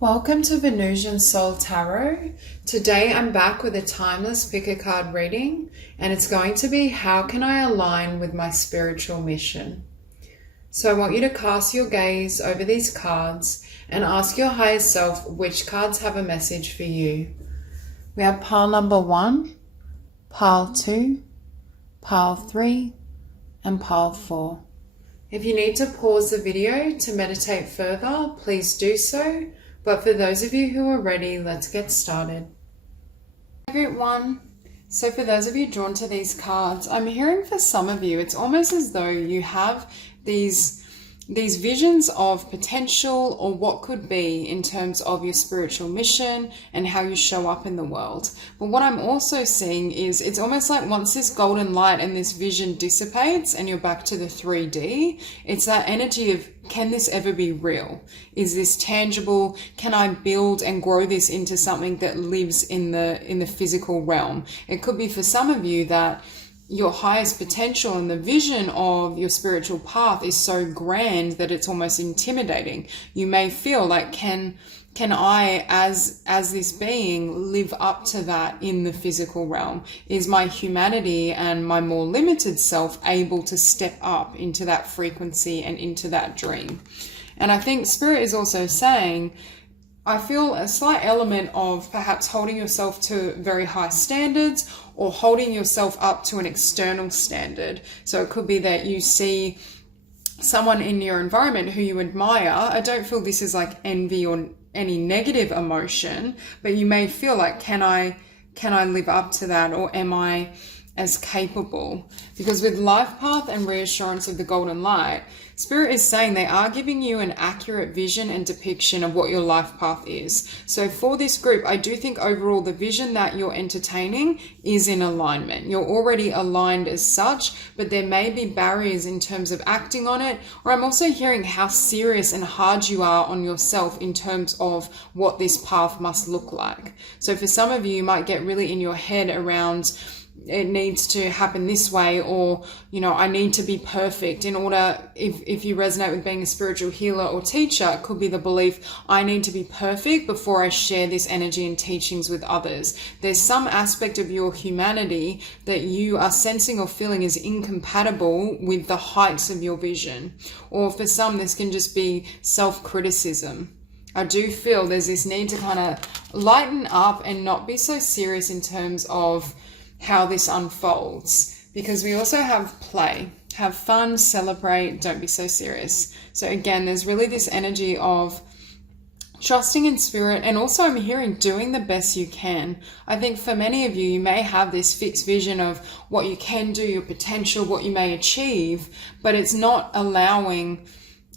Welcome to Venusian Soul Tarot. Today I'm back with a timeless pick a card reading, and it's going to be how can I align with my spiritual mission? So I want you to cast your gaze over these cards and ask your higher self which cards have a message for you. We have pile number 1, pile 2, pile 3, and pile 4. If you need to pause the video to meditate further, please do so. But for those of you who are ready, let's get started. Group 1. So for those of you drawn to these cards, I'm hearing for some of you, it's almost as though you have these visions of potential or what could be in terms of your spiritual mission and how you show up in the world. But what I'm also seeing is it's almost like once this golden light and this vision dissipates and you're back to the 3D, it's that energy of, can this ever be real? Is this tangible? Can I build and grow this into something that lives in the physical realm? It could be for some of you that your highest potential and the vision of your spiritual path is so grand that it's almost intimidating. You may feel like, can I, as this being, live up to that in the physical realm? Is my humanity and my more limited self able to step up into that frequency and into that dream? And I think Spirit is also saying, I feel a slight element of perhaps holding yourself to very high standards or holding yourself up to an external standard. So it could be that you see someone in your environment who you admire. I don't feel this is like envy or any negative emotion, but you may feel like, can I live up to that, or am I as capable? Because with life path and reassurance of the golden light, Spirit is saying they are giving you an accurate vision and depiction of what your life path is. So for this group, I do think overall the vision that you're entertaining is in alignment. You're already aligned as such, but there may be barriers in terms of acting on it. Or I'm also hearing how serious and hard you are on yourself in terms of what this path must look like. So for some of you, you might get really in your head around it needs to happen this way, or, I need to be perfect in order, if you resonate with being a spiritual healer or teacher, it could be the belief, I need to be perfect before I share this energy and teachings with others. There's some aspect of your humanity that you are sensing or feeling is incompatible with the heights of your vision. Or for some, this can just be self-criticism. I do feel there's this need to kind of lighten up and not be so serious in terms of how this unfolds, because we also have play, have fun, celebrate, don't be so serious. So again, there's really this energy of trusting in Spirit, and also I'm hearing doing the best you can. I think for many of you, you may have this fixed vision of what you can do, your potential, what you may achieve, but it's not allowing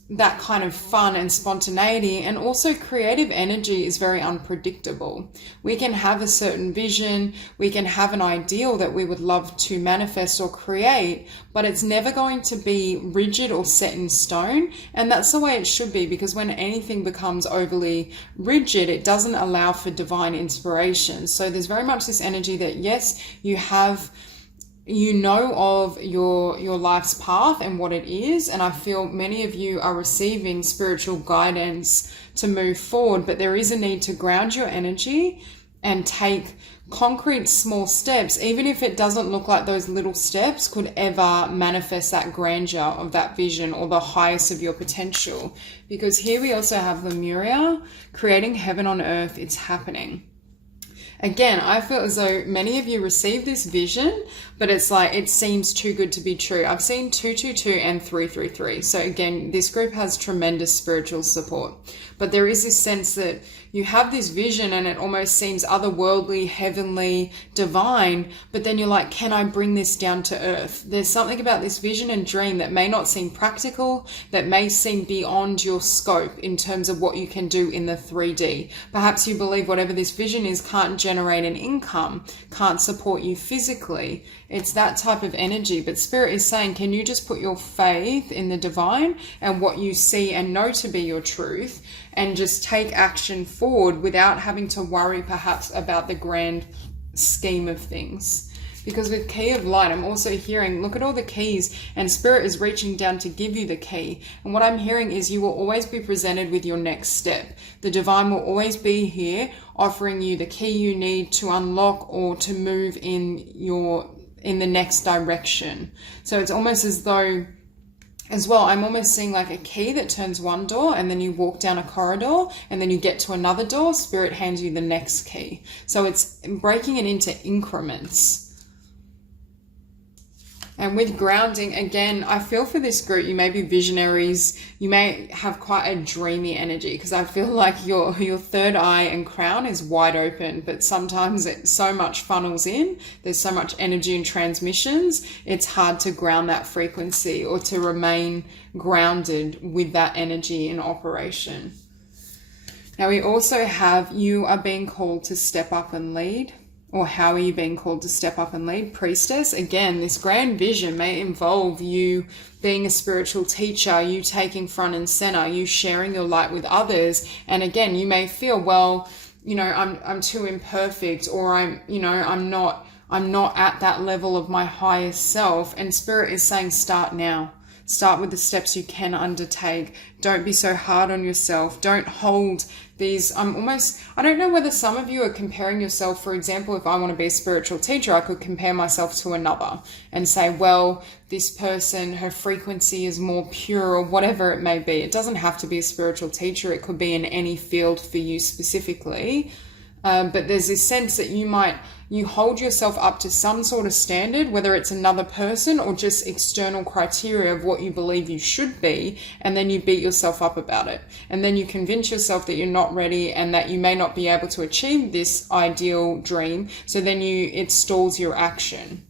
that kind of fun and spontaneity. And also creative energy is very unpredictable. We can have a certain vision, we can have an ideal that we would love to manifest or create, but it's never going to be rigid or set in stone. And that's the way it should be, because when anything becomes overly rigid, it doesn't allow for divine inspiration. So there's very much this energy that yes, you know of your life's path and what it is, and I feel many of you are receiving spiritual guidance to move forward, but there is a need to ground your energy and take concrete small steps, even if it doesn't look like those little steps could ever manifest that grandeur of that vision or the highest of your potential. Because here we also have Lemuria creating heaven on earth. It's happening. Again, I feel as though many of you receive this vision, but it's like it seems too good to be true. I've seen 222 and 333. So again, this group has tremendous spiritual support. But there is this sense that you have this vision and it almost seems otherworldly, heavenly, divine, but then you're like, can I bring this down to earth? There's something about this vision and dream that may not seem practical, that may seem beyond your scope in terms of what you can do in the 3D. Perhaps you believe whatever this vision is can't generate an income, can't support you physically. It's that type of energy. But Spirit is saying, can you just put your faith in the divine and what you see and know to be your truth, and just take action forward without having to worry perhaps about the grand scheme of things? Because with key of light, I'm also hearing, look at all the keys, and Spirit is reaching down to give you the key. And what I'm hearing is you will always be presented with your next step. The divine will always be here offering you the key you need to unlock or to move in the next direction. So it's almost as though, as well, I'm almost seeing like a key that turns one door, and then you walk down a corridor, and then you get to another door, Spirit hands you the next key. So it's breaking it into increments. And with grounding, again, I feel for this group, you may be visionaries, you may have quite a dreamy energy, because I feel like your third eye and crown is wide open, but sometimes so much funnels in, there's so much energy and transmissions, it's hard to ground that frequency or to remain grounded with that energy in operation. Now we also have, you are being called to step up and lead. Or how are you being called to step up and lead? Priestess, again, this grand vision may involve you being a spiritual teacher, you taking front and center, you sharing your light with others. And again, you may feel, well, you know, I'm too imperfect, or I'm not at that level of my highest self. And Spirit is saying, start now. Start with the steps you can undertake. Don't be so hard on yourself. Don't hold these, I don't know whether some of you are comparing yourself. For example, if I want to be a spiritual teacher, I could compare myself to another and say, well, this person, her frequency is more pure, or whatever it may be. It doesn't have to be a spiritual teacher. It could be in any field for you specifically. But there's this sense that you hold yourself up to some sort of standard, whether it's another person or just external criteria of what you believe you should be, and then you beat yourself up about it. And then you convince yourself that you're not ready and that you may not be able to achieve this ideal dream. So then it stalls your action.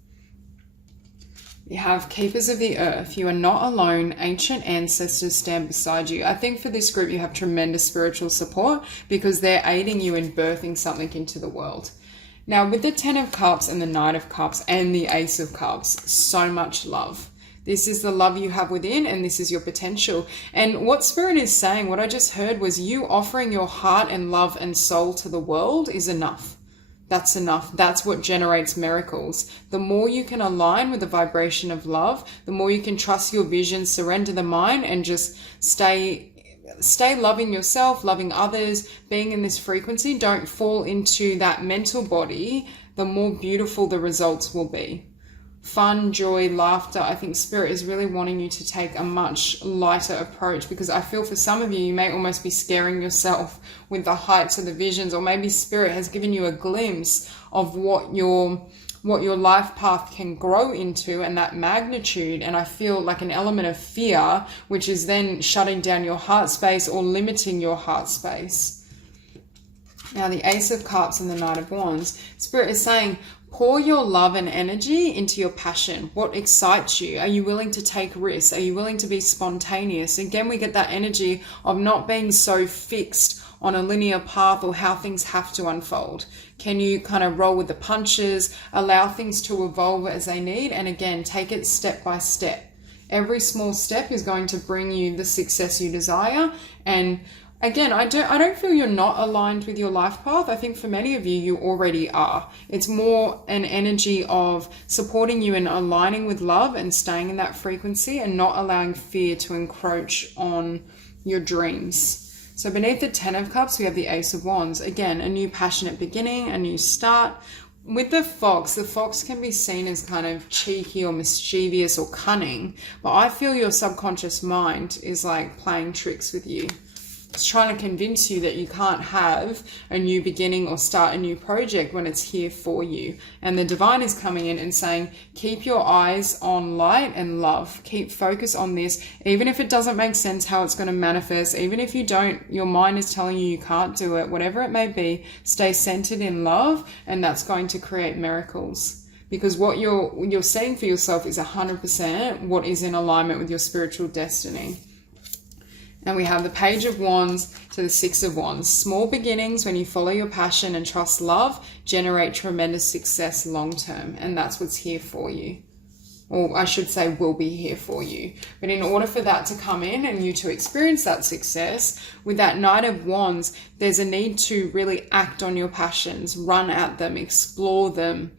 You have Keepers of the Earth. You are not alone. Ancient ancestors stand beside you. I think for this group, you have tremendous spiritual support because they're aiding you in birthing something into the world. Now, with the 10 of Cups and the Knight of Cups and the Ace of Cups, so much love. This is the love you have within, and this is your potential. And what Spirit is saying, what I just heard, was you offering your heart and love and soul to the world is enough. That's enough. That's what generates miracles. The more you can align with the vibration of love, the more you can trust your vision, surrender the mind, and just stay loving yourself, loving others, being in this frequency. Don't fall into that mental body, the more beautiful the results will be. Fun, joy, laughter. I think Spirit is really wanting you to take a much lighter approach, because I feel for some of you, you may almost be scaring yourself with the heights of the visions, or maybe Spirit has given you a glimpse of what your life path can grow into and that magnitude. And I feel like an element of fear, which is then shutting down your heart space or limiting your heart space. Now, the Ace of Cups and the Knight of Wands, Spirit is saying, pour your love and energy into your passion. What excites you? Are you willing to take risks? Are you willing to be spontaneous? Again, we get that energy of not being so fixed on a linear path or how things have to unfold. Can you kind of roll with the punches, allow things to evolve as they need, and again, take it step by step. Every small step is going to bring you the success you desire. And again, I don't feel you're not aligned with your life path. I think for many of you, you already are. It's more an energy of supporting you in aligning with love and staying in that frequency and not allowing fear to encroach on your dreams. So beneath the 10 of Cups, we have the Ace of Wands. Again, a new passionate beginning, a new start. With the fox can be seen as kind of cheeky or mischievous or cunning, but I feel your subconscious mind is like playing tricks with you. It's trying to convince you that you can't have a new beginning or start a new project when it's here for you. And the divine is coming in and saying, keep your eyes on light and love. Keep focus on this. Even if it doesn't make sense how it's going to manifest, even if your mind is telling you can't do it, whatever it may be, stay centered in love, and that's going to create miracles. Because what you're saying for yourself is 100% what is in alignment with your spiritual destiny. And we have the Page of Wands to the Six of Wands. Small beginnings, when you follow your passion and trust love, generate tremendous success long term. And that's what's here for you. Or I should say will be here for you. But in order for that to come in and you to experience that success, with that Knight of Wands, there's a need to really act on your passions, run at them, explore them,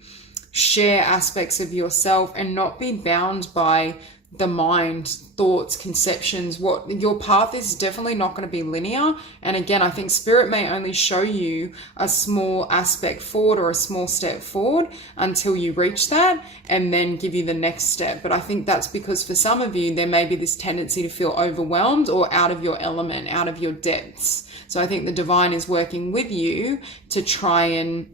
share aspects of yourself and not be bound by the mind, thoughts, conceptions. What your path is definitely not going to be linear. And again, I think spirit may only show you a small aspect forward or a small step forward until you reach that, and then give you the next step. But I think that's because for some of you, there may be this tendency to feel overwhelmed or out of your element, out of your depths. So I think the divine is working with you to try and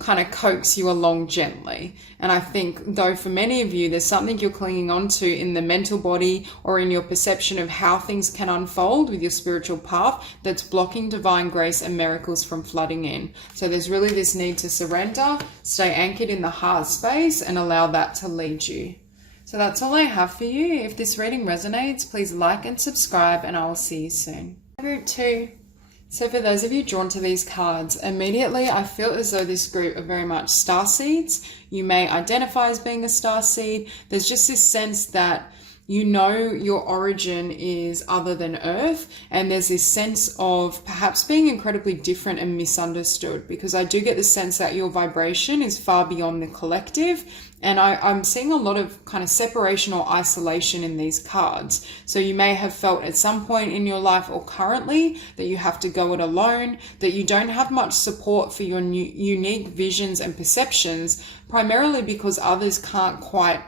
kind of coax you along gently. And I think, though, for many of you, there's something you're clinging on to in the mental body or in your perception of how things can unfold with your spiritual path that's blocking divine grace and miracles from flooding in. So there's really this need to surrender, stay anchored in the heart space, and allow that to lead you. So that's all I have for you. If this reading resonates, please like and subscribe, and I will see you soon. Group 2. So for those of you drawn to these cards, immediately I feel as though this group are very much starseeds. You may identify as being a starseed. There's just this sense that you know your origin is other than Earth, and there's this sense of perhaps being incredibly different and misunderstood, because I do get the sense that your vibration is far beyond the collective. And I'm seeing a lot of kind of separation or isolation in these cards. So you may have felt at some point in your life or currently that you have to go it alone, that you don't have much support for your unique visions and perceptions, primarily because others can't quite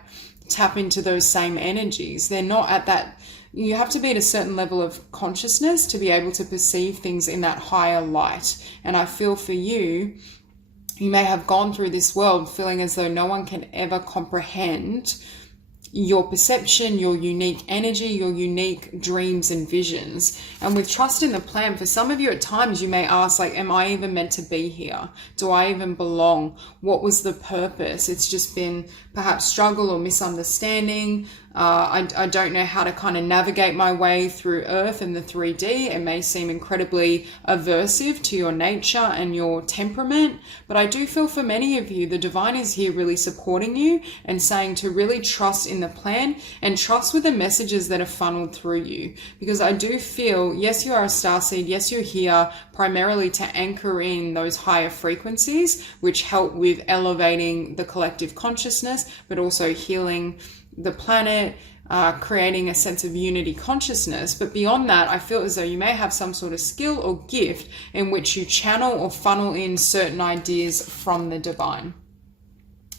tap into those same energies. They're not at that. You have to be at a certain level of consciousness to be able to perceive things in that higher light. And I feel for you, you may have gone through this world feeling as though no one can ever comprehend your perception, your unique energy, your unique dreams and visions. And with trust in the plan, for some of you at times you may ask, like, am I even meant to be here? Do I even belong? What was the purpose? It's just been perhaps struggle or misunderstanding. I don't know how to kind of navigate my way through Earth and the 3D. It may seem incredibly aversive to your nature and your temperament, but I do feel for many of you, the divine is here really supporting you and saying to really trust in the plan and trust with the messages that are funneled through you. Because I do feel, yes, you are a starseed. Yes, you're here primarily to anchor in those higher frequencies, which help with elevating the collective consciousness, but also healing the planet, creating a sense of unity consciousness. But beyond that, I feel as though you may have some sort of skill or gift in which you channel or funnel in certain ideas from the divine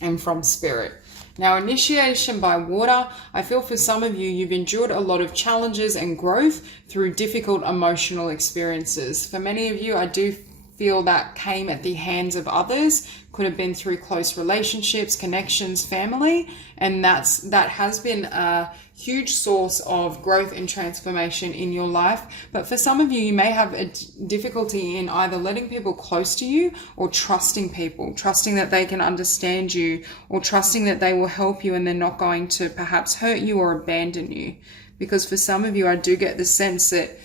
and from spirit. Now, initiation by water, I feel for some of you, you've endured a lot of challenges and growth through difficult emotional experiences. For many of you, I do feel that came at the hands of others, could have been through close relationships, connections, family, and that has been a huge source of growth and transformation in your life. But for some of you, you may have a difficulty in either letting people close to you or trusting people, trusting that they can understand you, or trusting that they will help you and they're not going to perhaps hurt you or abandon you. Because for some of you, I do get the sense that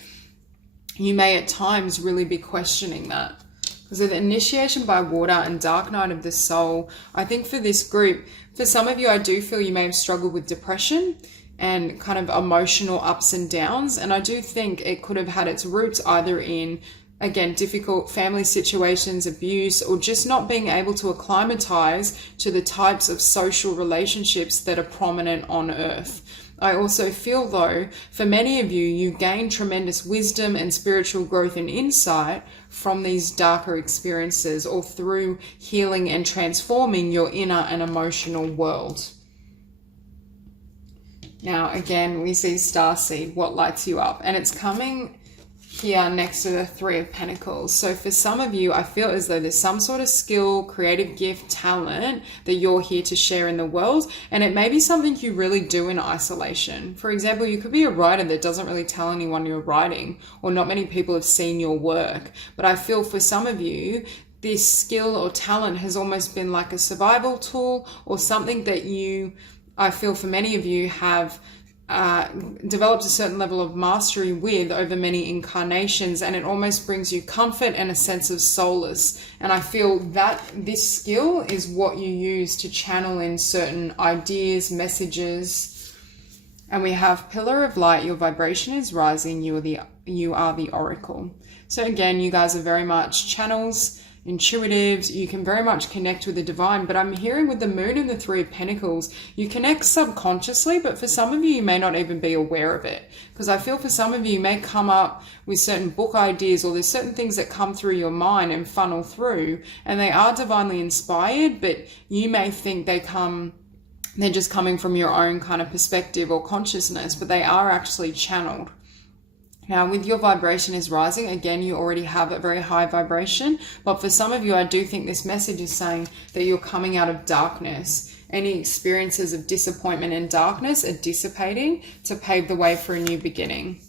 you may at times really be questioning that. Because of the initiation by water and dark night of the soul, I think for this group, for some of you, I do feel you may have struggled with depression and kind of emotional ups and downs. And I do think it could have had its roots either in, again, difficult family situations, abuse, or just not being able to acclimatize to the types of social relationships that are prominent on Earth. I also feel, though, for many of you, you gain tremendous wisdom and spiritual growth and insight from these darker experiences or through healing and transforming your inner and emotional world. Now, again, we see Starseed, what lights you up? And it's coming here next to the Three of Pentacles. So for some of you, I feel as though there's some sort of skill, creative gift, talent that you're here to share in the world. And it may be something you really do in isolation. For example, you could be a writer that doesn't really tell anyone you're writing, or not many people have seen your work. But I feel for some of you, this skill or talent has almost been like a survival tool, or something that I feel for many of you have developed a certain level of mastery with over many incarnations, and it almost brings you comfort and a sense of solace. And I feel that this skill is what you use to channel in certain ideas, messages. And we have Pillar of Light, your vibration is rising, you are the oracle. So again, you guys are very much channels, intuitives. You can very much connect with the divine, but I'm hearing with the moon and the Three of Pentacles, you connect subconsciously, but for some of you, you may not even be aware of it. Because I feel for some of you, you may come up with certain book ideas, or there's certain things that come through your mind and funnel through, and they are divinely inspired, but you may think they're just coming from your own kind of perspective or consciousness, but they are actually channeled. Now, with your vibration is rising, again, you already have a very high vibration, but for some of you, I do think this message is saying that you're coming out of darkness. Any experiences of disappointment and darkness are dissipating to pave the way for a new beginning.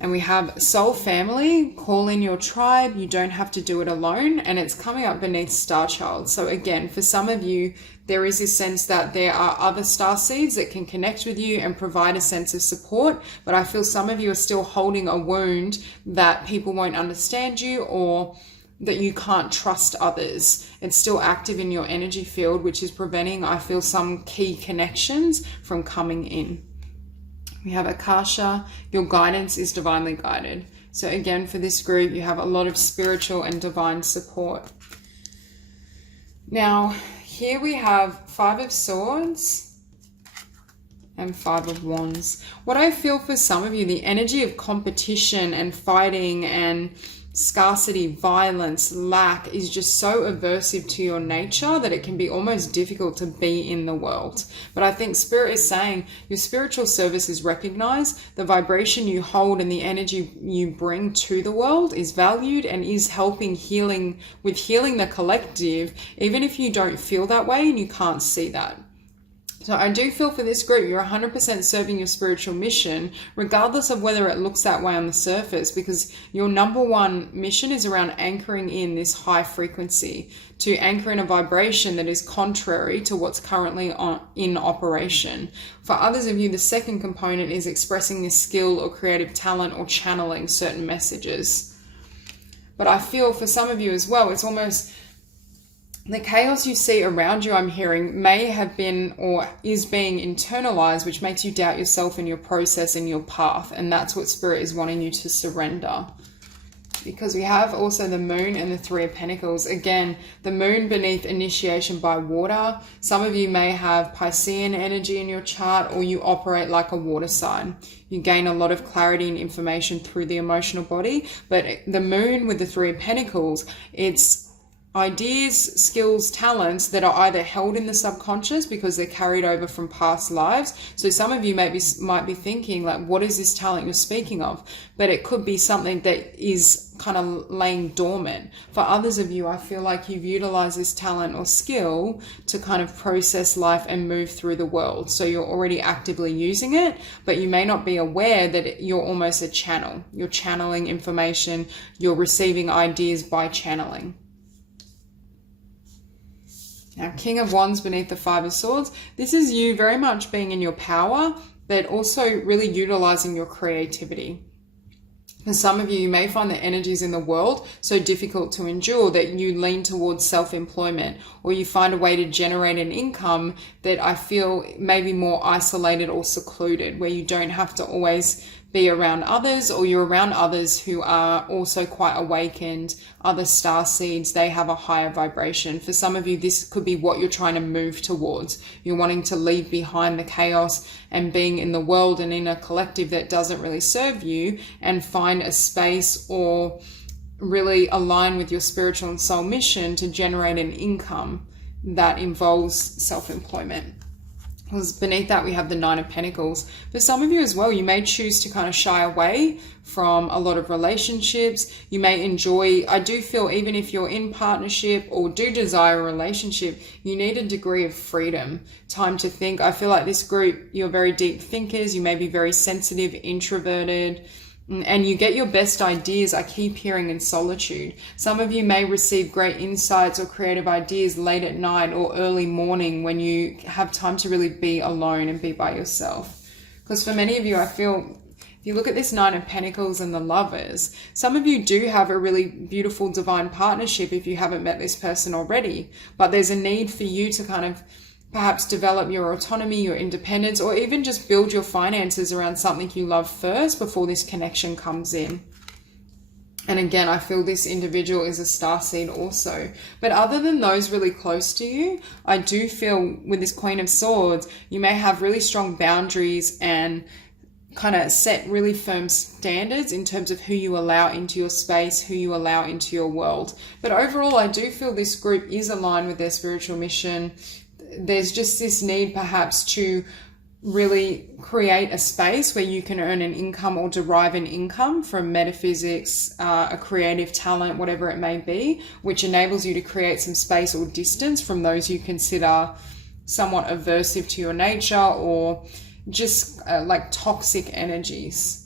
And we have soul family, call in your tribe. You don't have to do it alone. And it's coming up beneath star child. So again, for some of you, there is this sense that there are other star seeds that can connect with you and provide a sense of support. But I feel some of you are still holding a wound that people won't understand you, or that you can't trust others. It's still active in your energy field, which is preventing, I feel, some key connections from coming in. We have Akasha, your guidance is divinely guided. So again, for this group, you have a lot of spiritual and divine support. Now, here we have Five of Swords and Five of Wands. What I feel for some of you, the energy of competition and fighting and scarcity, violence, lack is just so aversive to your nature that it can be almost difficult to be in the world. But I think Spirit is saying your spiritual service is recognized. The vibration you hold and the energy you bring to the world is valued and is helping healing the collective, even if you don't feel that way and you can't see that. So I do feel for this group, you're 100% serving your spiritual mission, regardless of whether it looks that way on the surface, because your number one mission is around anchoring in this high frequency, to anchor in a vibration that is contrary to what's currently in operation. For others of you, the second component is expressing this skill or creative talent or channeling certain messages. But I feel for some of you as well, it's almost the chaos you see around you, I'm hearing, may have been or is being internalized, which makes you doubt yourself and your process and your path. And that's what Spirit is wanting you to surrender. Because we have also the moon and the Three of Pentacles. Again, the moon beneath initiation by water. Some of you may have Piscean energy in your chart, or you operate like a water sign. You gain a lot of clarity and information through the emotional body. But the moon with the Three of Pentacles, it's ideas, skills, talents that are either held in the subconscious because they're carried over from past lives. So some of you might be thinking, like, what is this talent you're speaking of? But it could be something that is kind of laying dormant. For others of you, I feel like you've utilized this talent or skill to kind of process life and move through the world. So you're already actively using it, but you may not be aware that you're almost a channel. You're channeling information, you're receiving ideas by channeling. Now, King of Wands beneath the Five of Swords. This is you very much being in your power, but also really utilizing your creativity. For some of you, you may find the energies in the world so difficult to endure that you lean towards self-employment, or you find a way to generate an income that I feel may be more isolated or secluded, where you don't have to always be around others, or you're around others who are also quite awakened, other star seeds, they have a higher vibration. For some of you, this could be what you're trying to move towards. You're wanting to leave behind the chaos and being in the world and in a collective that doesn't really serve you, and find a space or really align with your spiritual and soul mission to generate an income that involves self-employment. Because beneath that, we have the Nine of Pentacles. For some of you as well, you may choose to kind of shy away from a lot of relationships. You may enjoy, I do feel, even if you're in partnership or do desire a relationship, you need a degree of freedom, time to think. I feel like this group, you're very deep thinkers. You may be very sensitive, introverted, and you get your best ideas, I keep hearing, in solitude. Some of you may receive great insights or creative ideas late at night or early morning when you have time to really be alone and be by yourself. Because for many of you, I feel, if you look at this Nine of Pentacles and the Lovers, some of you do have a really beautiful divine partnership if you haven't met this person already. But there's a need for you to kind of perhaps develop your autonomy, your independence, or even just build your finances around something you love first before this connection comes in. And again, I feel this individual is a starseed also. But other than those really close to you, I do feel with this Queen of Swords, you may have really strong boundaries and kind of set really firm standards in terms of who you allow into your space, who you allow into your world. But overall, I do feel this group is aligned with their spiritual mission. There's just this need perhaps to really create a space where you can earn an income or derive an income from metaphysics, a creative talent, whatever it may be, which enables you to create some space or distance from those you consider somewhat aversive to your nature or just like toxic energies.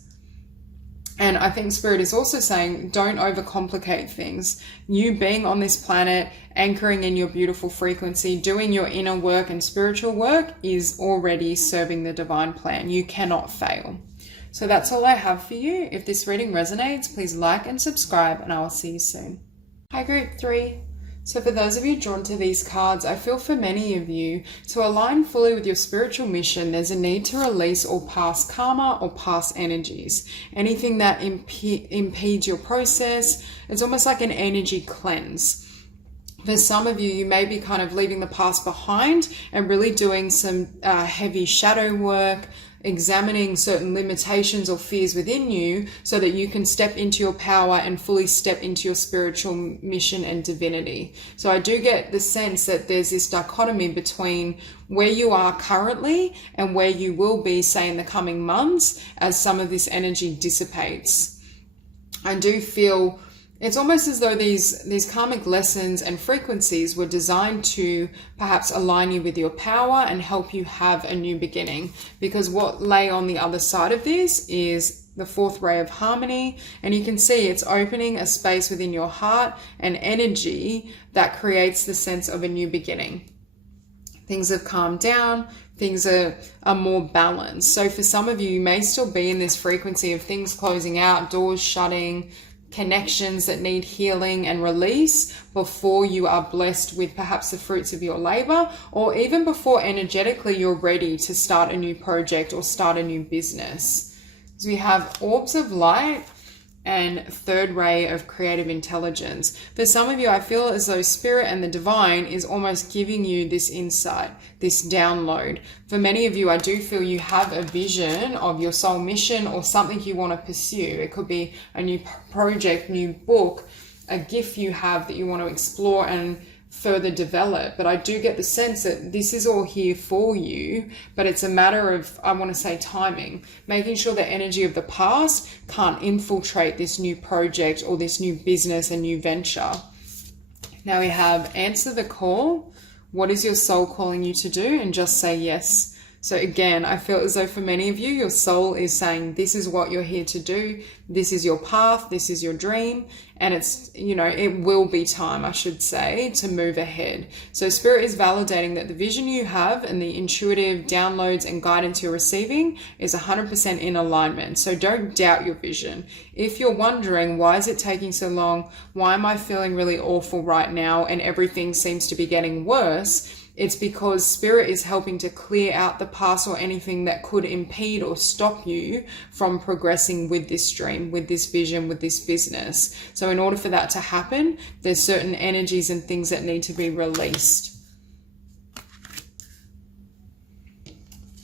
And I think Spirit is also saying, don't overcomplicate things. You being on this planet, anchoring in your beautiful frequency, doing your inner work and spiritual work is already serving the divine plan. You cannot fail. So that's all I have for you. If this reading resonates, please like and subscribe, and I will see you soon. Hi, Group 3. So for those of you drawn to these cards, I feel for many of you, to align fully with your spiritual mission, there's a need to release all past karma or past energies. Anything that impedes your process. It's almost like an energy cleanse. For some of you, you may be kind of leaving the past behind and really doing some heavy shadow work, examining certain limitations or fears within you so that you can step into your power and fully step into your spiritual mission and divinity. So I do get the sense that there's this dichotomy between where you are currently and where you will be, say, in the coming months as some of this energy dissipates. I do feel it's almost as though these karmic lessons and frequencies were designed to perhaps align you with your power and help you have a new beginning. Because what lay on the other side of this is the fourth ray of harmony. And you can see it's opening a space within your heart and energy that creates the sense of a new beginning. Things have calmed down. Things are more balanced. So for some of you, you may still be in this frequency of things closing out, doors shutting, connections that need healing and release before you are blessed with perhaps the fruits of your labor, or even before energetically you're ready to start a new project or start a new business. So we have orbs of light and third ray of creative intelligence. For some of you, I feel as though Spirit and the divine is almost giving you this insight, this download. For many of you, I do feel you have a vision of your soul mission or something you want to pursue. It could be a new project, new book, a gift you have that you want to explore and further develop. But I do get the sense that this is all here for you, but it's a matter of, I want to say, timing, making sure the energy of the past can't infiltrate this new project or this new business and new venture. Now we have answer the call. What is your soul calling you to do? And just say yes. So again, I feel as though for many of you, your soul is saying, this is what you're here to do. This is your path. This is your dream. And it's, it will be time, I should say, to move ahead. So Spirit is validating that the vision you have and the intuitive downloads and guidance you're receiving is 100% in alignment. So don't doubt your vision. If you're wondering, why is it taking so long? Why am I feeling really awful right now? And everything seems to be getting worse. It's because Spirit is helping to clear out the past or anything that could impede or stop you from progressing with this dream, with this vision, with this business. So in order for that to happen, there's certain energies and things that need to be released.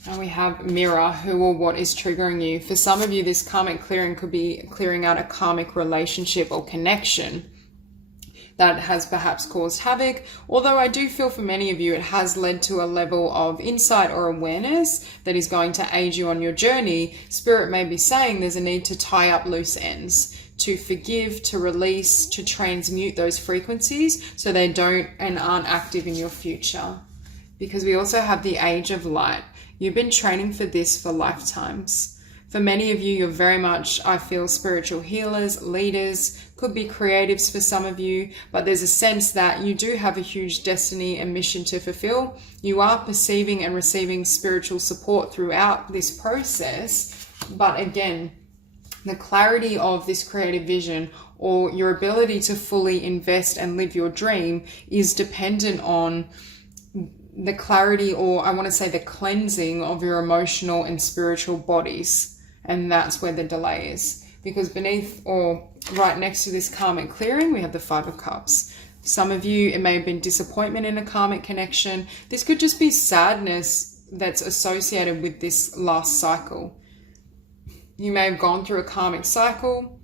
And we have Mirror, who or what is triggering you. For some of you, this karmic clearing could be clearing out a karmic relationship or connection that has perhaps caused havoc, although I do feel for many of you it has led to a level of insight or awareness that is going to aid you on your journey. Spirit may be saying there's a need to tie up loose ends, to forgive, to release, to transmute those frequencies so they don't and aren't active in your future. Because we also have the Age of Light. You've been training for this for lifetimes. For many of you, you're very much, I feel, spiritual healers, leaders, could be creatives for some of you, but there's a sense that you do have a huge destiny and mission to fulfill. You are perceiving and receiving spiritual support throughout this process, but again, the clarity of this creative vision or your ability to fully invest and live your dream is dependent on the clarity, or I want to say the cleansing of your emotional and spiritual bodies. And that's where the delay is. because beneath or right next to this karmic clearing, we have the Five of Cups. Some of you, it may have been disappointment in a karmic connection. This could just be sadness that's associated with this last cycle. You may have gone through a karmic cycle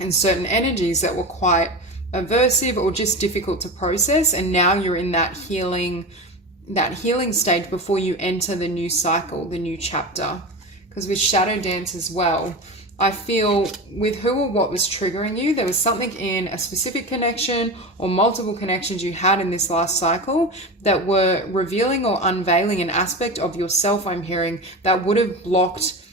and certain energies that were quite aversive or just difficult to process, and now you're in that healing stage before you enter the new cycle, the new chapter. Because with shadow dance as well, I feel with who or what was triggering you, there was something in a specific connection or multiple connections you had in this last cycle that were revealing or unveiling an aspect of yourself, I'm hearing, that would have blocked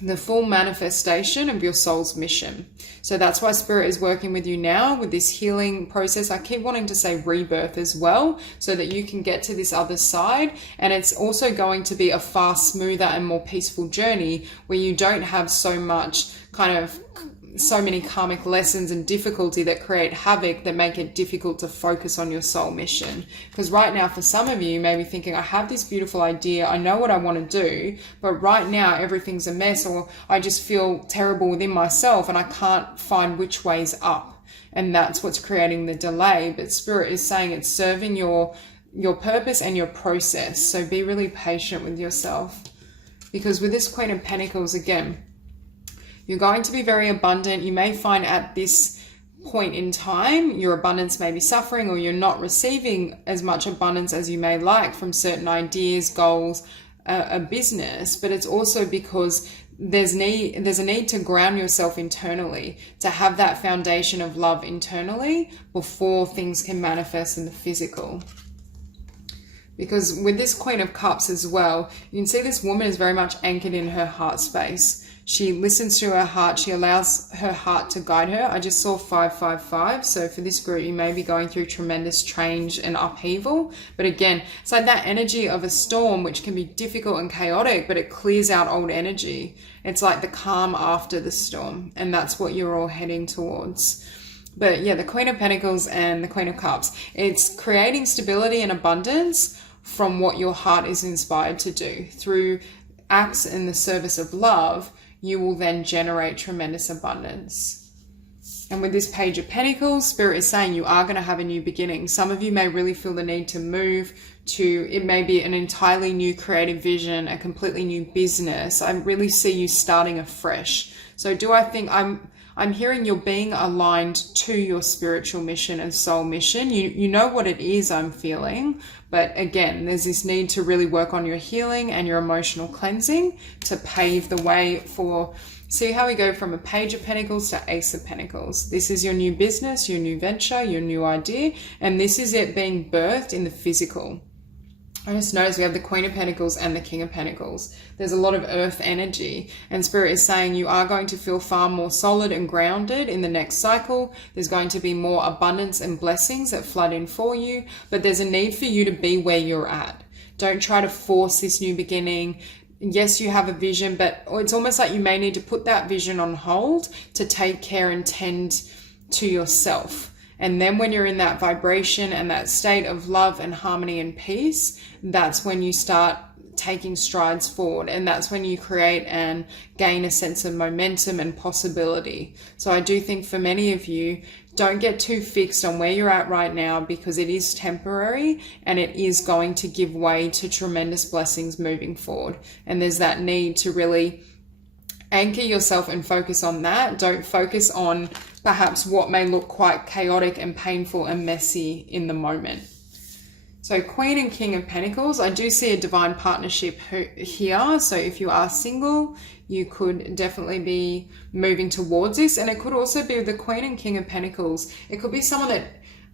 the full manifestation of your soul's mission. So that's why Spirit is working with you now with this healing process. I keep wanting to say rebirth as well, so that you can get to this other side. And it's also going to be a far smoother and more peaceful journey where you don't have so many karmic lessons and difficulty that create havoc, that make it difficult to focus on your soul mission. Because right now, for some of you, you may be thinking, I have this beautiful idea, I know what I want to do, but right now everything's a mess, or I just feel terrible within myself and I can't find which way's up. And that's what's creating the delay. But Spirit is saying it's serving your purpose and your process. So be really patient with yourself. Because with this Queen of Pentacles, again, you're going to be very abundant. You may find at this point in time, your abundance may be suffering, or you're not receiving as much abundance as you may like from certain ideas, goals, a business. But it's also because there's a need to ground yourself internally, to have that foundation of love internally before things can manifest in the physical. Because with this Queen of Cups as well, you can see this woman is very much anchored in her heart space. She listens to her heart. She allows her heart to guide her. I just saw 555. So for this group, you may be going through tremendous change and upheaval. But again, it's like that energy of a storm, which can be difficult and chaotic, but it clears out old energy. It's like the calm after the storm. And that's what you're all heading towards. But yeah, the Queen of Pentacles and the Queen of Cups, it's creating stability and abundance from what your heart is inspired to do. Through acts in the service of love, you will then generate tremendous abundance. And with this Page of Pentacles, Spirit is saying you are going to have a new beginning. Some of you may really feel the need to move to, it may be an entirely new creative vision, a completely new business. I really see you starting afresh. So I'm hearing you're being aligned to your spiritual mission and soul mission. You know what it is, I'm feeling. But again, there's this need to really work on your healing and your emotional cleansing to pave the way for, see how we go from a Page of Pentacles to Ace of Pentacles. This is your new business, your new venture, your new idea. And this is it being birthed in the physical. I just noticed we have the Queen of Pentacles and the King of Pentacles. There's a lot of earth energy, and Spirit is saying you are going to feel far more solid and grounded in the next cycle. There's going to be more abundance and blessings that flood in for you, but there's a need for you to be where you're at. Don't try to force this new beginning. Yes, you have a vision, but it's almost like you may need to put that vision on hold to take care and tend to yourself. And then when you're in that vibration and that state of love and harmony and peace, that's when you start taking strides forward. And that's when you create and gain a sense of momentum and possibility. So I do think for many of you, don't get too fixed on where you're at right now, because it is temporary and it is going to give way to tremendous blessings moving forward. And there's that need to really anchor yourself and focus on that. Don't focus on perhaps what may look quite chaotic and painful and messy in the moment. So Queen and King of Pentacles, I do see a divine partnership here. So if you are single, you could definitely be moving towards this. And it could also be with the Queen and King of Pentacles. It could be someone that,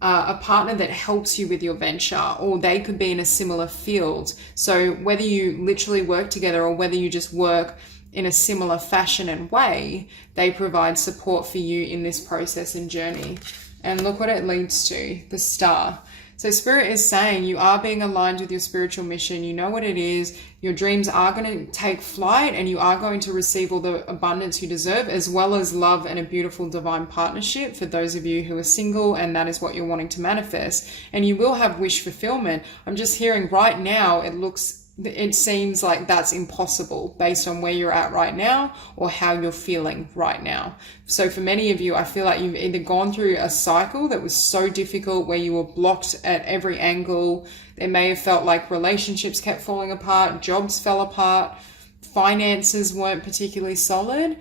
a partner that helps you with your venture, or they could be in a similar field. So whether you literally work together or whether you just work in a similar fashion and way, they provide support for you in this process and journey. And look what it leads to, the Star. So Spirit is saying you are being aligned with your spiritual mission. You know what it is. Your dreams are going to take flight, and you are going to receive all the abundance you deserve, as well as love and a beautiful divine partnership for those of you who are single and that is what you're wanting to manifest. And you will have wish fulfillment. I'm just hearing right now it looks it seems like that's impossible based on where you're at right now or how you're feeling right now. So for many of you, I feel like you've either gone through a cycle that was so difficult where you were blocked at every angle. It may have felt like relationships kept falling apart, jobs fell apart, finances weren't particularly solid.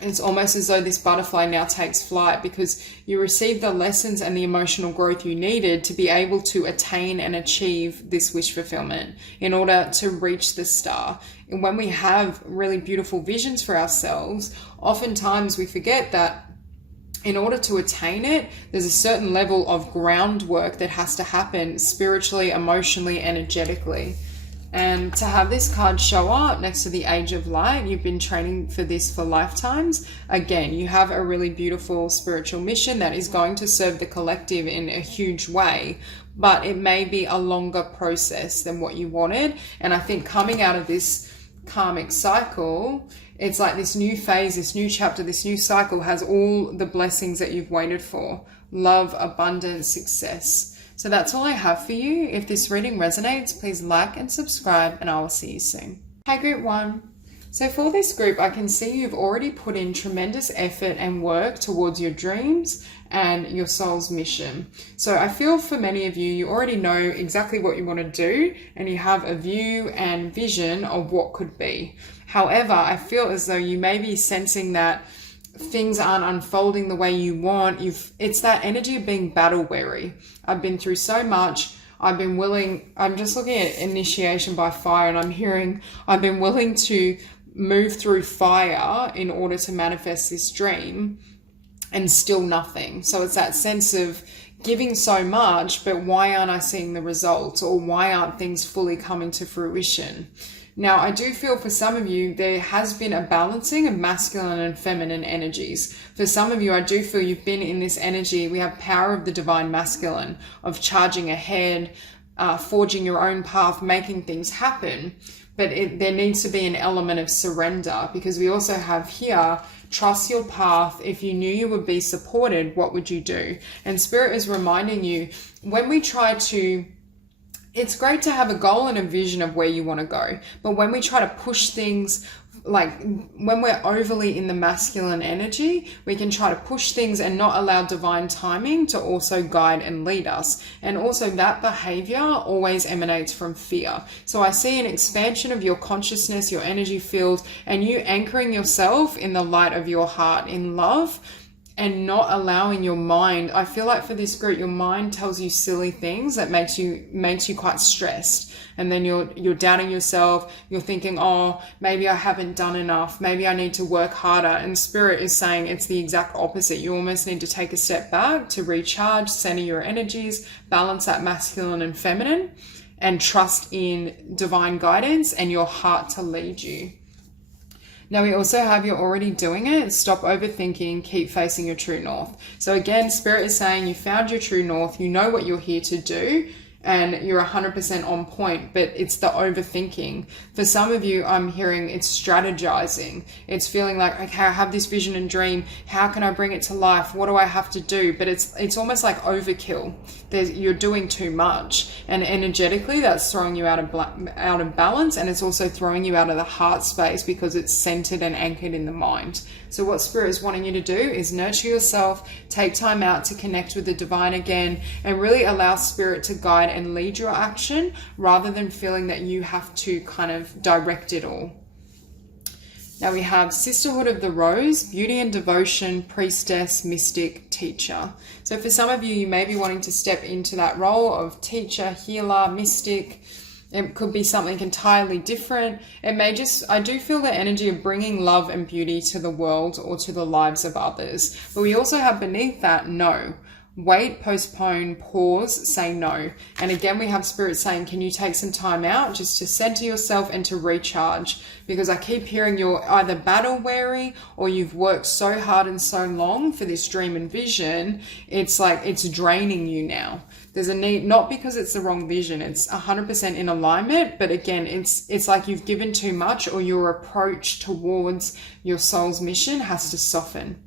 It's almost as though this butterfly now takes flight because you received the lessons and the emotional growth you needed to be able to attain and achieve this wish fulfillment in order to reach the star. And when we have really beautiful visions for ourselves, oftentimes we forget that in order to attain it, there's a certain level of groundwork that has to happen spiritually, emotionally, energetically. And to have this card show up next to the Age of Light, you've been training for this for lifetimes. Again, you have a really beautiful spiritual mission that is going to serve the collective in a huge way, but it may be a longer process than what you wanted. And I think coming out of this karmic cycle, it's like this new phase, this new chapter, this new cycle has all the blessings that you've waited for. Love, abundance, success. So that's all I have for you. If this reading resonates, please like and subscribe, and I will see you soon. Hey, Group 1. So for this group, I can see you've already put in tremendous effort and work towards your dreams and your soul's mission. So I feel for many of you, you already know exactly what you want to do, and you have a view and vision of what could be. However, I feel as though you may be sensing that things aren't unfolding the way you want. It's that energy of being battle weary. I've been through so much. I'm just looking at initiation by fire, and I'm hearing I've been willing to move through fire in order to manifest this dream, and still nothing. So it's that sense of giving so much, but why aren't I seeing the results, or why aren't things fully coming to fruition? Now, I do feel for some of you, there has been a balancing of masculine and feminine energies. For some of you, I do feel you've been in this energy. We have power of the divine masculine, of charging ahead, forging your own path, making things happen. But there needs to be an element of surrender, because we also have here, trust your path. If you knew you would be supported, what would you do? And Spirit is reminding you, when we try to, it's great to have a goal and a vision of where you want to go. But when we try to push things, like when we're overly in the masculine energy, we can try to push things and not allow divine timing to also guide and lead us. And also that behavior always emanates from fear. So I see an expansion of your consciousness, your energy field, and you anchoring yourself in the light of your heart, in love, and not allowing your mind. I feel like for this group, your mind tells you silly things that makes you quite stressed. And then you're doubting yourself. You're thinking, oh, maybe I haven't done enough. Maybe I need to work harder. And Spirit is saying it's the exact opposite. You almost need to take a step back to recharge, center your energies, balance that masculine and feminine, and trust in divine guidance and your heart to lead you. Now we also have you're already doing it. Stop overthinking, keep facing your true north. So again, Spirit is saying you found your true north, you know what you're here to do, and you're 100% on point, but it's the overthinking. For some of you, I'm hearing it's strategizing. It's feeling like, okay, I have this vision and dream. How can I bring it to life? What do I have to do? But it's almost like overkill. You're doing too much. And energetically, that's throwing you out of balance. And it's also throwing you out of the heart space because it's centered and anchored in the mind. So what Spirit is wanting you to do is nurture yourself, take time out to connect with the divine again, and really allow Spirit to guide and lead your action rather than feeling that you have to kind of direct it all. Now we have Sisterhood of the Rose, Beauty and Devotion, Priestess, Mystic, Teacher. So for some of you, you may be wanting to step into that role of teacher, healer, mystic. It could be something entirely different. It may just, I do feel the energy of bringing love and beauty to the world or to the lives of others. But we also have beneath that, no. Wait, postpone, pause, say no. And again, we have Spirit saying, can you take some time out just to center yourself and to recharge? Because I keep hearing you're either battle weary or you've worked so hard and so long for this dream and vision. It's like it's draining you now. There's a need, not because it's the wrong vision, it's 100% in alignment, but again, it's like you've given too much, or your approach towards your soul's mission has to soften.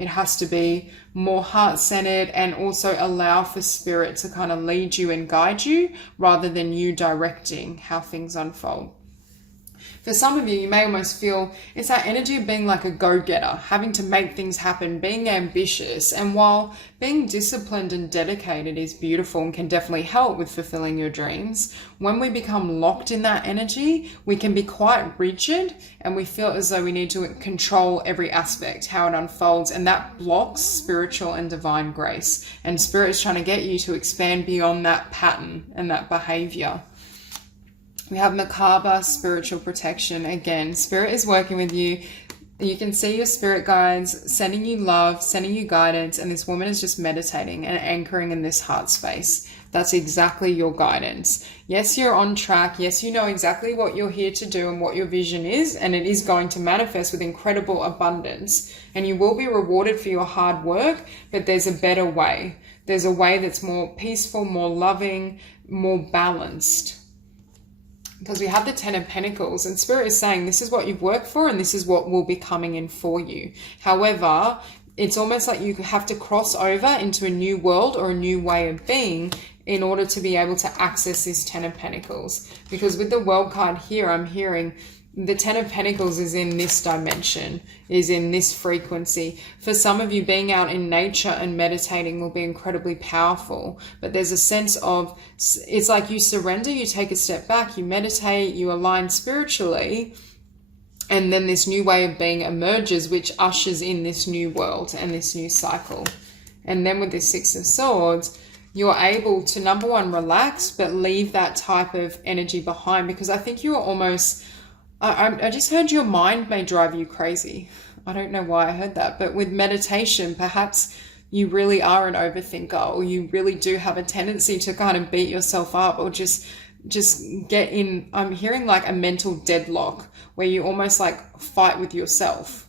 It has to be more heart-centered and also allow for spirit to kind of lead you and guide you rather than you directing how things unfold. For some of you, you may almost feel it's that energy of being like a go-getter, having to make things happen, being ambitious. And while being disciplined and dedicated is beautiful and can definitely help with fulfilling your dreams, when we become locked in that energy, we can be quite rigid and we feel as though we need to control every aspect, how it unfolds, and that blocks spiritual and divine grace. And spirit is trying to get you to expand beyond that pattern and that behavior. We have macabre spiritual protection. Again, spirit is working with you. You can see your spirit guides sending you love, sending you guidance, and this woman is just meditating and anchoring in this heart space. That's exactly your guidance. Yes, you're on track. Yes, you know exactly what you're here to do and what your vision is, and it is going to manifest with incredible abundance. And you will be rewarded for your hard work, but there's a better way. There's a way that's more peaceful, more loving, more balanced. Because we have the Ten of Pentacles and Spirit is saying this is what you've worked for and this is what will be coming in for you. However, it's almost like you have to cross over into a new world or a new way of being in order to be able to access this Ten of Pentacles. Because with the World card here, I'm hearing the Ten of Pentacles is in this dimension, is in this frequency. For some of you, being out in nature and meditating will be incredibly powerful. But there's a sense of, it's like you surrender, you take a step back, you meditate, you align spiritually, and then this new way of being emerges, which ushers in this new world and this new cycle. And then with this Six of Swords, you're able to, number one, relax, but leave that type of energy behind. Because I think you are almost... I just heard your mind may drive you crazy. I don't know why I heard that, but with meditation, perhaps you really are an overthinker, or you really do have a tendency to kind of beat yourself up, or just get in, I'm hearing like a mental deadlock where you almost like fight with yourself.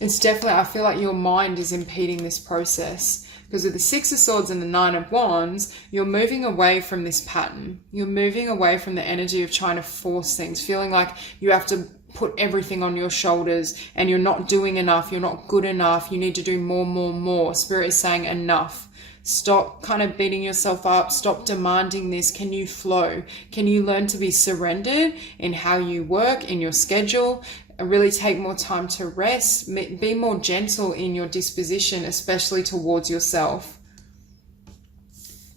It's definitely, I feel like your mind is impeding this process. Because with the Six of Swords and the Nine of Wands, you're moving away from this pattern. You're moving away from the energy of trying to force things, feeling like you have to put everything on your shoulders and you're not doing enough, you're not good enough, you need to do more. Spirit is saying enough. Stop kind of beating yourself up. Stop demanding this. Can you flow? Can you learn to be surrendered in how you work, in your schedule? Really take more time to rest. Be more gentle in your disposition, especially towards yourself.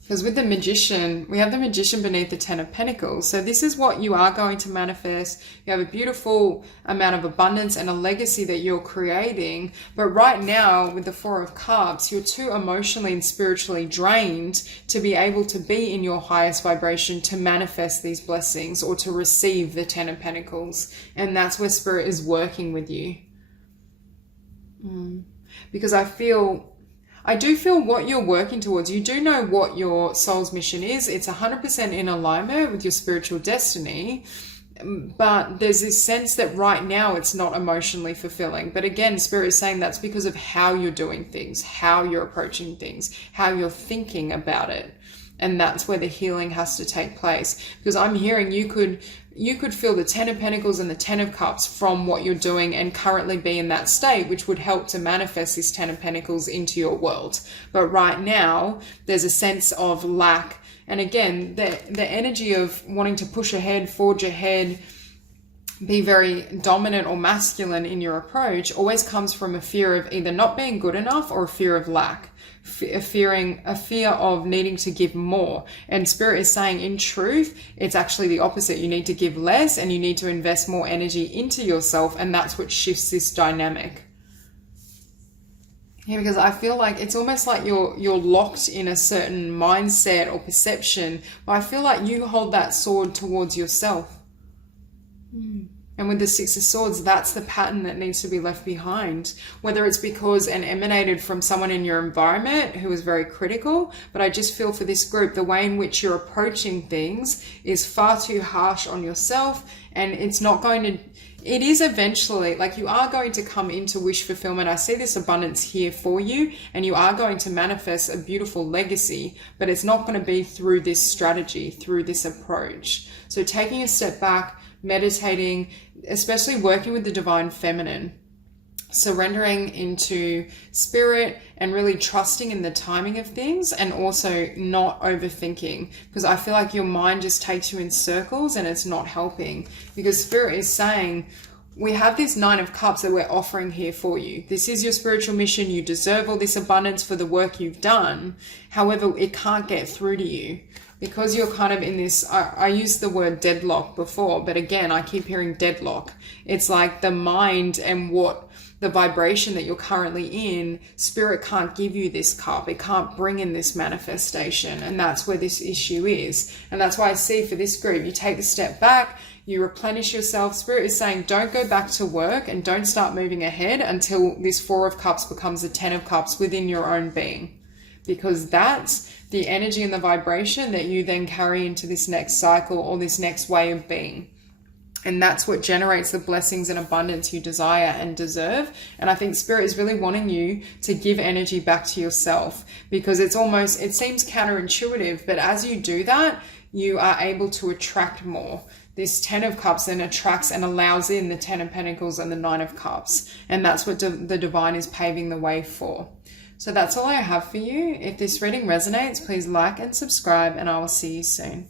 Because with the Magician, we have the Magician beneath the Ten of Pentacles. So this is what you are going to manifest. You have a beautiful amount of abundance and a legacy that you're creating. But right now, with the Four of Cups, you're too emotionally and spiritually drained to be able to be in your highest vibration to manifest these blessings or to receive the Ten of Pentacles. And that's where Spirit is working with you. Because I do feel what you're working towards. You do know what your soul's mission is. It's 100% in alignment with your spiritual destiny. But there's this sense that right now it's not emotionally fulfilling. But again, Spirit is saying that's because of how you're doing things, how you're approaching things, how you're thinking about it. And that's where the healing has to take place. Because I'm hearing you could feel the Ten of Pentacles and the Ten of Cups from what you're doing and currently be in that state, which would help to manifest this Ten of Pentacles into your world. But right now, there's a sense of lack. And again, the energy of wanting to push ahead, forge ahead, be very dominant or masculine in your approach always comes from a fear of either not being good enough or a fear of lack. A fear of needing to give more. And Spirit is saying, in truth, it's actually the opposite. You need to give less and you need to invest more energy into yourself, and that's what shifts this dynamic. Yeah, because I feel like it's almost like you're locked in a certain mindset or perception, but I feel like you hold that sword towards yourself. And with the Six of Swords, that's the pattern that needs to be left behind. Whether it's because and emanated from someone in your environment who is very critical, but I just feel for this group, the way in which you're approaching things is far too harsh on yourself, and it's not going to... It is eventually, like, you are going to come into wish fulfillment. I see this abundance here for you, and you are going to manifest a beautiful legacy, but it's not going to be through this strategy, through this approach. So taking a step back, meditating, especially working with the divine feminine. surrendering into spirit and really trusting in the timing of things, and also not overthinking, because I feel like your mind just takes you in circles and it's not helping. Because spirit is saying, we have this 9 of Cups that we're offering here for you. This is your spiritual mission. You deserve all this abundance for the work you've done. However, it can't get through to you because you're kind of in this, I used the word deadlock before, but again, I keep hearing deadlock. It's like the mind and what the vibration that you're currently in, spirit can't give you this cup. It can't bring in this manifestation. And that's where this issue is. And that's why I see for this group, you take a step back, you replenish yourself. Spirit is saying, don't go back to work and don't start moving ahead until this 4 of Cups becomes a 10 of Cups within your own being. Because that's the energy and the vibration that you then carry into this next cycle or this next way of being. And that's what generates the blessings and abundance you desire and deserve. And I think spirit is really wanting you to give energy back to yourself, because it's almost, it seems counterintuitive, but as you do that, you are able to attract more. This 10 of Cups then attracts and allows in the 10 of Pentacles and the 9 of Cups. And that's what the divine is paving the way for. So that's all I have for you. If this reading resonates, please like and subscribe, and I will see you soon.